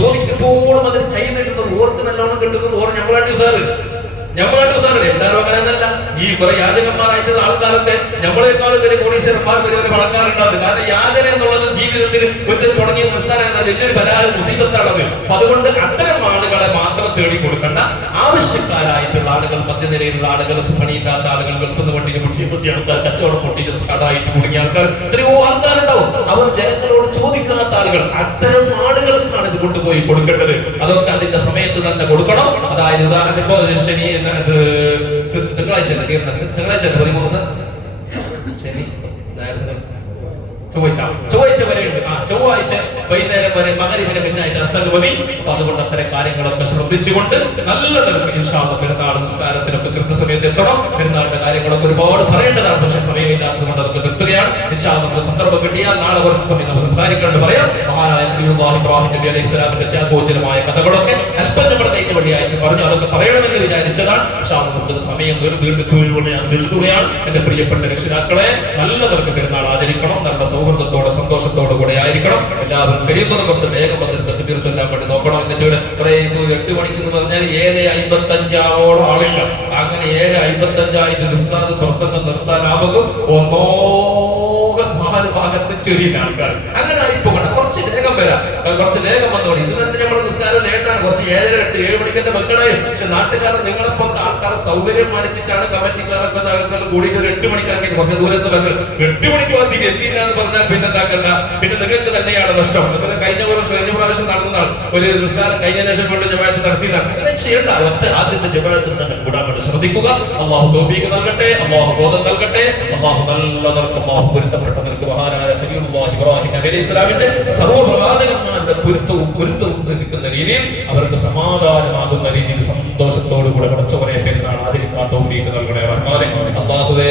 ചോദിച്ചപ്പോഴും അതിന് കൈ നീട്ടുന്നത് ഓർക്ക് നല്ലോണം കിട്ടുന്നത് ഓർ ഞമ്മളാട്ടി സാറ് എല്ലാവരും അങ്ങനെയൊന്നല്ല. ഈ കുറെ യാചകന്മാരായിട്ടുള്ള ആൾക്കാരൊക്കെ നമ്മളെക്കാളും വലിയ കോടീശ്വരന്മാർ വലിയ പണക്കാരുണ്ടാകും. കാരണം യാചന എന്നുള്ളത് ജീവിതത്തിൽ ഒരു തുടങ്ങി നിർത്താനാണ് വലിയൊരു മുസീബത്താണത്. അതുകൊണ്ട് അത്തരം ആളുകളെ മാത്രം തേടി കൊടുക്കേണ്ട. ആവശ്യക്കാരായിട്ടുള്ള ആളുകൾ, മധ്യനിരയിലുള്ള ആളുകൾ, പണിയില്ലാത്ത ആളുകൾ, ഗൾഫിന്ന് വണ്ടിന് പുതിയ ആൾക്കാർ, കച്ചവടം പൊട്ടിയിട്ട് കടായിട്ട് കുടുങ്ങിയ ആൾക്കാർ, എത്രയോ ആൾക്കാരുണ്ടാവും. അവർ ജനങ്ങളോട് ചോദിക്കാത്ത ആളുകൾ, അത്തരം ആളുകൾക്കാണ് ഇത് കൊണ്ടുപോയി കൊടുക്കേണ്ടത്. അതൊക്കെ അതിന്റെ സമയത്ത് തന്നെ കൊടുക്കണം. അതായത് ഉദാഹരണം ഇപ്പോ ശനി തിങ്കളാഴ്ച 13 ശനി ചൊവ്വാഴ്ച വരെ ഉണ്ട്. ചൊവ്വാഴ്ച വൈകുന്നേരം വരെ മകരിവിന് മുന്നായിട്ട് അർത്ഥം മതി. അപ്പൊ അതുകൊണ്ട് അത്തരം കാര്യങ്ങളൊക്കെ ശ്രദ്ധിച്ചുകൊണ്ട് നല്ല നിലക്ക് ഇൻഷാ അല്ലാഹ് പെരുന്നാൾ നിസ്കാരത്തിനൊക്കെ കൃത്യസമയത്ത് എത്തണം. പെരുന്നാളിന്റെ കാര്യങ്ങളൊക്കെ ഒരുപാട് പറയേണ്ടതാണ്, പക്ഷെ സമയമില്ലാത്തത് കൊണ്ട് അതൊക്കെ നിർത്തുകയാണ്. ഇൻഷാ അല്ലാഹ് സന്ദർഭം കിട്ടിയാൽ നാളെ കുറച്ച് സമയം നമുക്ക് സംസാരിക്കാണ്ട് പറയാം. മഹാനായ ഇബ്രാഹിം നബി അലൈഹി സ്വലാമിന്റെ ത്യാഗോചരമായ കഥകളൊക്കെ അല്പം നമ്മുടെ കഴിഞ്ഞ വെള്ളിയാഴ്ച പറഞ്ഞു. അതൊക്കെ പറയണമെന്ന് വിചാരിച്ചതാണ്. ഇൻഷാ അല്ലാഹ് സമയം നീണ്ടുകൊണ്ട് ഞാൻ തീർക്കുകയാണ്. എന്റെ പ്രിയപ്പെട്ട രക്ഷിതാക്കളെ, നല്ലവർക്ക് പെരുന്നാൾ ആചരിക്കണം. നമ്മുടെ സൗഹൃദത്തോടെ സന്തോഷത്തോടെ കൂടെ ആയിരിക്കണം. എല്ലാവരും കഴിയുന്നതും കുറച്ച് വേഗം തക്ബീർ ചൊല്ലാൻ വേണ്ടി നോക്കണം. എന്നിട്ട് കുറെ 8 മണിക്ക് എന്ന് പറഞ്ഞാൽ 7:55 ആളില്ല. അങ്ങനെ 7:55 ഉസ്താദ് പ്രസംഗം നിർത്താനാകും. നാല് ഭാഗത്ത് ചെറിയ ആൾക്കാർ അങ്ങനെ ആയിപ്പോകണ്ട. കുറച്ച് വേഗം വരാം, കുറച്ച് വേഗം വന്നോളി. ഇത് തന്നെ നമ്മൾ നിസ്കാരം ലേറ്റാണ്. കുറച്ച് 7:30 8 മണിക്കന്നെ വെക്കണേ. പക്ഷെ നാട്ടുകാരൻ നിങ്ങളെപ്പോലത്തെ ആൾക്കാരെ സൗകര്യം മാനിച്ചിട്ടാണ് കമ്മിറ്റിക്കാരൊക്കെ കൂടിയിട്ട് ഒരു 8 മണിക്കാക്കി കുറച്ച് ദൂരത്ത് വന്ന് 8 മണിക്ക് വന്നിട്ട് എത്തിയില്ല എന്ന് പറഞ്ഞാൽ പിന്നെ എന്താക്കണ്ട, പിന്നെ നിങ്ങൾക്ക് തന്നെയാണ് നഷ്ടം. കഴിഞ്ഞ പ്രാവശ്യം നടന്നതാണ് ഒരു നിസ്കാരം കഴിഞ്ഞ ശേഷം കൊണ്ട് ജമാഅത്ത് നടത്തിയതാണ്. അങ്ങനെ ചെയ്യേണ്ട. ഒറ്റ ആദ്യത്തെ ജമാഅത്തിൽ തന്നെ കൂടാൻ വേണ്ടി ശ്രദ്ധിക്കുക. അള്ളാഹു തൗഫീഖ് നൽകട്ടെ, അള്ളാഹു ബോധം നൽകട്ടെ, അള്ളാഹു നല്ല നിലക്ക് അള്ളാഹു പൊരുത്തപ്പെട്ട നിലക്ക് മഹാനായ ഖലീലുല്ലാഹി ഇബ്രാഹിം നബി അലൈഹി സ്വലാമിന്റെ സർവ്വ പ്രവാചകന്മാരുടെ പൊരുത്തവും ശ്രദ്ധിക്കുന്ന രീതിയിൽ അവർക്ക് സമാധാനമാകുന്ന രീതിയിൽ സന്തോഷത്തോടുകൂടെ പടച്ചവനെ പെരുന്നാൾ ആചരിക്കാൻ തൗഫീഖ് നൽകണേ റഹ്മാനെ. അള്ളാഹുവേ,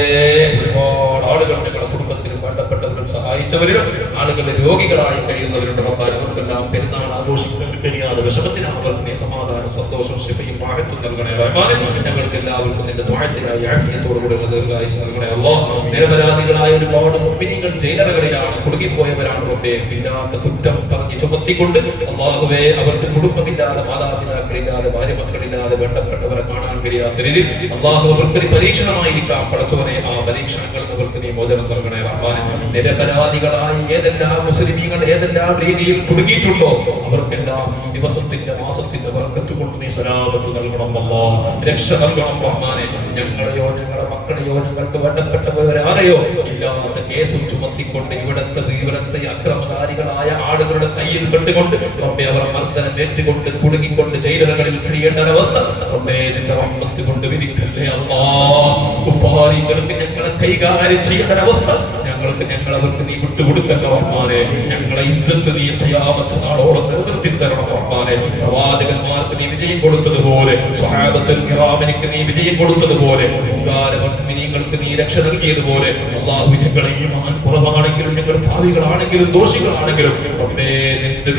ഒരുപാട് ആളുകൾ ഞങ്ങളുടെ കുടുംബത്തിലും വേണ്ടപ്പെട്ടവരും സഹായിച്ചവരും ആളുകളുടെ രോഗികളായി കഴിയുന്നവരുടെ റബ്ബാൻ അവർക്കെല്ലാം പെരുന്നാൾ ആഘോഷിക്കാൻ കഴിയാതെ വിഷമത്തിനാണ് അവർക്ക് നീ സമാധാനം സന്തോഷം ശിഫയും മാഹത്തും നൽകണേ റഹ്മാനെ. ഞങ്ങൾക്ക് എല്ലാവർക്കും നിന്റെ ദുആത്തിനായി ആഫിയത്തോടുകൂടെ ദീർഘായുസ്സ് നൽകണേ അല്ലാഹ്. നിരപരാധികളായ ഒരുപാട് മുഅ്മിനീങ്ങൾ ജയിലറകളിലാണ്, കുടുങ്ങിപ്പോയവരാണ് റബ്ബേ. ഇല്ലാത്ത കുറ്റം പറഞ്ഞ് ചുമത്തിക്കൊണ്ട് അല്ലാഹുവേ അവർക്ക് കുടുംബമില്ലാതെ മാതാപിതാക്കളില്ലാതെ ഭാര്യ മക്കളില്ലാതെ വേണ്ടപ്പെട്ടവരെ കാണാൻ കഴിയാത്ത രീതിയിൽ അല്ലാഹു അവർക്കൊരു പരീക്ഷണമായിരിക്കാം പടച്ചവനെ. ആ പരീക്ഷണങ്ങളിൽ അവർക്ക് നീ മോചനം നൽകണേ റഹ്മാനെ. നിരപരാധികളായ ഏതെല്ലാം മുസ്ലിമീങ്ങൾ ഏതെല്ലാം രീതിയിൽ കുടുങ്ങിയിട്ടുണ്ടോ അവർക്കെല്ലാം ഈ ദിവസത്തിന്റെ മാസത്തിന്റെ ബർക്കത്ത് കൊണ്ട് നീ സലാമത്ത് നൽകണം അല്ലാഹ്, രക്ഷ നൽകണം റഹ്മാനെ. ഞങ്ങളെയോ ഞങ്ങളുടെ മക്കളെയോ ഞങ്ങൾക്ക് വേണ്ടപ്പെട്ടവരാരെയോ ഇല്ലാത്ത കേസും ചുമത്തിക്കൊണ്ട് ഇവിടത്തെ അക്രമകാരികളായ ആളുകളുടെ കയ്യിൽ പെട്ടുകൊണ്ട് റബ്ബേ അവർ മർദ്ദനം ഏറ്റുകൊണ്ട് കുടുങ്ങിക്കൊണ്ട് ജയിലറകളിൽ കഴിയേണ്ട ഒരവസ്ഥ റബ്ബേ നിന്റെ റഹ്മത്ത് കൊണ്ട് വിധിക്കല്ലേ അല്ലാഹ്. കുഫാരികൾക്ക് ഞങ്ങളെ കൈകാര്യം ചെയ്യേണ്ട ഒരവസ്ഥ ഞങ്ങളവർക്ക് നീ വിട്ടുകൊടുക്കല്ല റഹ്മാനെ. ഞങ്ങളെ ഇസ്സത്ത് നീ ഖിയാമത്ത് നാളോളം നിലനിർത്തി തരണം റഹ്മാനെ. പ്രവാചകന്മാർക്ക് നീ വിജയം കൊടുത്തതുപോലെ സ്വഹാബത്തുൽ കിറാമിന് നീ വിജയം കൊടുത്തതുപോലെ മുൻകാലമുഅ്മിനീങ്ങൾക്ക് നീ രക്ഷ നൽകിയതുപോലെ അല്ലാഹു ഞങ്ങളെ ഈമാൻ കുറവാണെങ്കിലും ഞങ്ങൾ പാപികളാണെങ്കിലും ദോഷികളാണെങ്കിലും റബ്ബേ നിന്റെ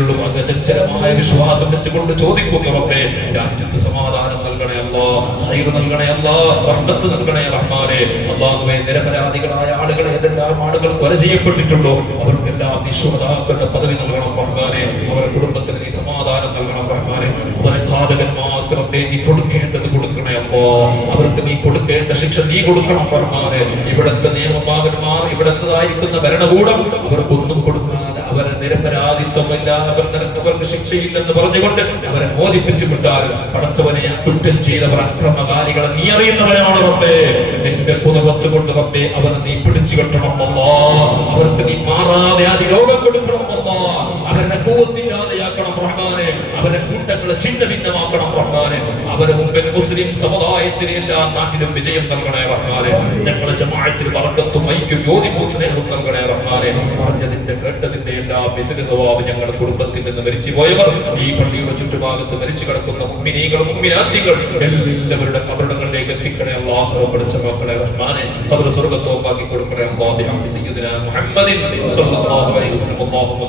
അചഞ്ചലമായ വിശ്വാസം വെച്ചുകൊണ്ട് ചോദിക്കുന്നു റബ്ബേ രാജ്യത്ത് സമാധാനം നൽകണേ അല്ലാഹ്, ഖൈർ നൽകണേ അല്ലാഹ്, റഹ്മത്ത് നൽകണേ റഹ്മാനെ. അല്ലാഹുവേ നിരപരാധികളായ ആളുകളെ ഏതെല്ലാം ആളുകൾ കൊല ചെയ്യപ്പെട്ടിട്ടുണ്ടോ അവർക്കെല്ലാം നീ ശുഹദാക്കളുടെ പദവി നൽകണം റഹ്മാനെ. അവരുടെ കുടുംബത്തിന് നീ സമാധാനം നൽകണം റഹ്മാനെ. അവരെ ഘാതകന്മാർക്ക് റബ്ബേ നീ കൊടുക്കേണ്ടത് കൊടുക്കണേ അല്ലാഹ്. അവർക്ക് നീ കൊടുക്കേണ്ട ശിക്ഷ നീ കൊടുക്കണം റഹ്മാനെ. ഇവിടത്തെ നിയമപാലകന്മാർ ഇവിടത്തേതായിരിക്കുന്ന ഭരണകൂടം അവർക്കൊന്നും കൊടുക്കാതെ അവരെ നിരപരാധിത്വമില്ല അവർക്ക് ശിക്ഷയില്ലെന്ന് പറഞ്ഞുകൊണ്ട് അവരെ മോചിപ്പിച്ചു വിട്ടാലും പടച്ചവനെ കുറ്റം ചെയ്തവർ അക്രമകാരികളെ നീ അറിയുന്നവരാണ് റബ്ബേ. നിന്റെ കുതവത്ത് കൊണ്ട് റബ്ബേ അവരെ നീ പിടിച്ചു കെട്ടണം അല്ലാഹ്. അവർക്ക് നീ മാറാതെ അതിരോഗം കൊടുക്കണം അല്ലാഹ്. അവരുടെ കൂവത്തില്ലാതെയാക്കണം റഹ്മാനെ. അവരുടെ കൂട്ടങ്ങളെ ഛിന്ന ഭിന്നമാക്കണം റഹ്മാനെ. അവരുടെ മുമ്പിൽ മുസ്ലിം സമുദായത്തിന് എല്ലാ നാട്ടിലും വിജയം നൽകണേ റഹ്മാനെ. ഞങ്ങളുടെ ജമാഅത്തിൽ ബറക്കത്തും ഐക്യവും യോജിപ്പും സ്നേഹവും നൽകണേ റഹ്മാനെ. പറഞ്ഞതിന്റെ കേട്ടതിന്റെ എല്ലാ ബിസിനസ് സ്വഭാവം ഞങ്ങളുടെ കുടുംബത്തിൽ നിന്ന് മരിച്ചു പോയവർ ഈ പള്ളിയുടെ ചുറ്റുഭാഗത്ത് മരിച്ചു കിടക്കുന്ന മുഅ്മിനീകൾ മുഅ്മിനാത്തുകൾ എല്ലാവരുടെ ഖബറിടങ്ങളിലേക്ക് എത്തിക്കണേ അല്ലാഹു. റബ്ബിനെ റഹ്മാനെ ഖബർ സ്വർഗ്ഗത്തോപ്പാക്കി കൊടുക്കണേ അല്ലാഹു. ബിഹഖി സയ്യിദിനാ മുഹമ്മദിൻ സ്വല്ലല്ലാഹു അലൈഹി വസല്ലം. അല്ലാഹുമ്മ